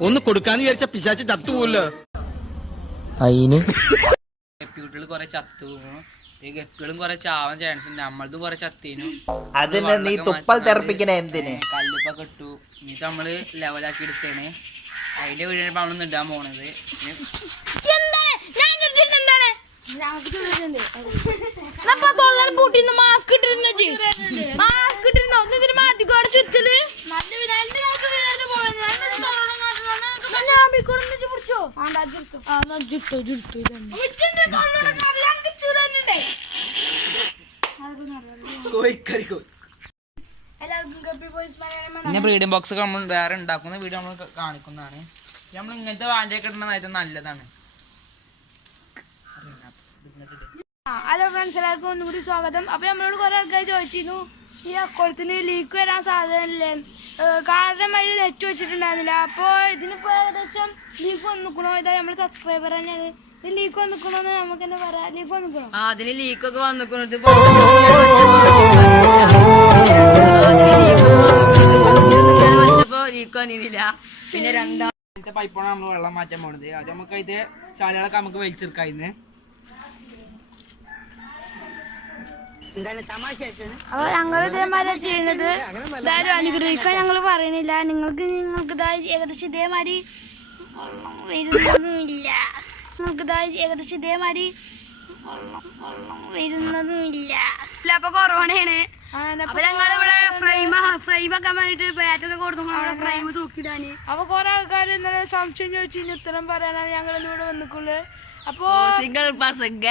ഒന്ന് കൊടുക്കാന്ന് വിചാരിച്ച പിശാച്ച് ചത്തുപോലോ അയിന്. ഗപ്പിക്കുട്ടികൾ കൊറേ ചത്തു. ഈ ഗപ്പികളും കൊറേ ചാവാൻ ചാൻസ് ഉണ്ട്. നമ്മളതും കൊറേ ചത്തേനു. അതിന് നീ തുപ്പൽ തെറപ്പിക്കണ എന്തിന്? കല്ലുപ്പ കിട്ടു. ഇത് നമ്മൾ ലെവലാക്കി എടുത്തേണ് അതിന്റെ വീടിന് നമ്മളൊന്നും ഇടാൻ പോണത്. എന്താണ്? ഞാൻ എന്താണ്? ആ എന്നാ മലയാളം പിന്നെ ബ്രീഡിംഗ് ബോക്സ് ഒക്കെ നമ്മൾ വേറെ ഉണ്ടാക്കുന്ന വീഡിയോ നമ്മൾ കാണിക്കുന്നതാണ്. നമ്മൾ ഇങ്ങനത്തെ വാണ്ടിയൊക്കെ ഇടുന്നത് ഏറ്റവും നല്ലതാണ്. ഹലോ ഫ്രണ്ട്സ് എല്ലാവർക്കും ഒന്നുകൂടി സ്വാഗതം. അപ്പൊ നമ്മളോട് കുറെ ആൾക്കാർ ചോദിച്ചിരുന്നു ഈ അക്കോളത്തിന് ലീക്ക് വരാൻ സാധ്യതയില്ലേ കാരണം അതിൽ നെറ്റ് വെച്ചിട്ടുണ്ടായിരുന്നില്ല. അപ്പോൾ ഇതിനിപ്പോൾ ഏകദേശം ലീക്ക് വന്നിക്കണോ? ഇതാ നമ്മുടെ സബ്സ്ക്രൈബർ തന്നെയാണ്. ഇത് ലീക്ക് വന്നിക്കണോന്ന് നമുക്ക് തന്നെ പറയാം. ലീക്ക് വന്നിക്കണോ? അതിന് ലീക്കൊക്കെ വെച്ചപ്പോ ലീക്ക് വന്നില്ല പിന്നെ രണ്ടാമത്തെ പൈപ്പാണ് നമ്മൾ വെള്ളം മാറ്റാൻ പോണത്. അത് നമുക്ക് ഇത് ചാലുകളൊക്കെ നമുക്ക് വലിച്ചെടുക്കാം അപ്പോൾ ഞങ്ങൾ ഇതേമാതിരി ചെയ്യുന്നത് ഇതാരും അനുഗ്രഹിക്കാൻ ഞങ്ങൾ പറയണില്ല. നിങ്ങൾക്ക് നിങ്ങൾക്ക് ഇതാ ഏകദേശം ഇതേമാതിരി വരുന്നതുമില്ല. നിങ്ങൾക്ക് ഇതാ ഏകദേശം ഇതേമാതിരി വരുന്നതുമില്ല. ഇല്ല അപ്പൊ കൊറോണയാണ്. അപ്പൊ ഞങ്ങൾ ഇവിടെ ഫ്രെയിം ഫ്രെയിം ആക്കാൻ വേണ്ടിട്ട് ബാറ്റൊക്കെ കൊടുത്തു അവിടെ ഫ്രെയിം തൂക്കിയിടാന്. അപ്പൊ കൊറേ ആൾക്കാർ ഇന്നലെ സംശയം ചോദിച്ചു ഉത്തരം പറയാനാണ് ഞങ്ങൾ ഇവിടെ വന്നിക്കുള്ളു. അപ്പോ സിംഗിൾ പസംഗ